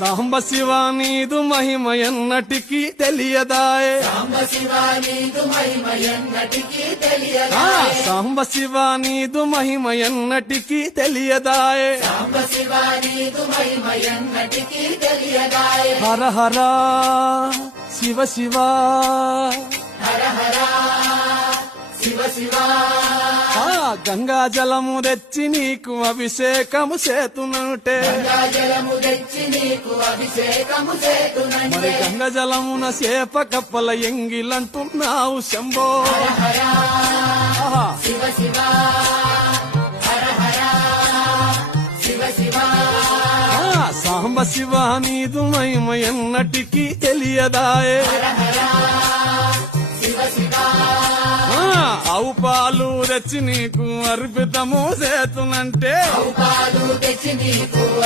సాంబ శివ నీదు మహిమ ఎన్నటికీ తెలియదాయే సాంబ శివ నీదు మహిమ ఎన్నటికీ ఆ, తెలియదాయే సాంబ శివ నీదు మహిమ ఎన్నటికీ తెలియదాయే సాంబ శివ నీదు మహిమ ఎన్నటికీ తెలియదాయే హర హర శివ శివ హర హర శివ శివ ఆ, గంగా జలము తెచ్చి నీకు అభిషేకము చేతునంటే జలము తెచ్చి నీకు అభిషేకము మరి చేతునంటే గంగ జలమున చేప కప్పల ఎంగిలంటున్నావు శంభో ఆహా. శివ శివ హర హర శివ శివ ఆ, సాంబ శివ నీదు మహిమ ఎన్నటికీ తెలియదాయే శివ శివ ఆ, ఆవు పాలు తెచ్చి నీకు అర్పితము చేతునంటే పాలు తెచ్చి నీకు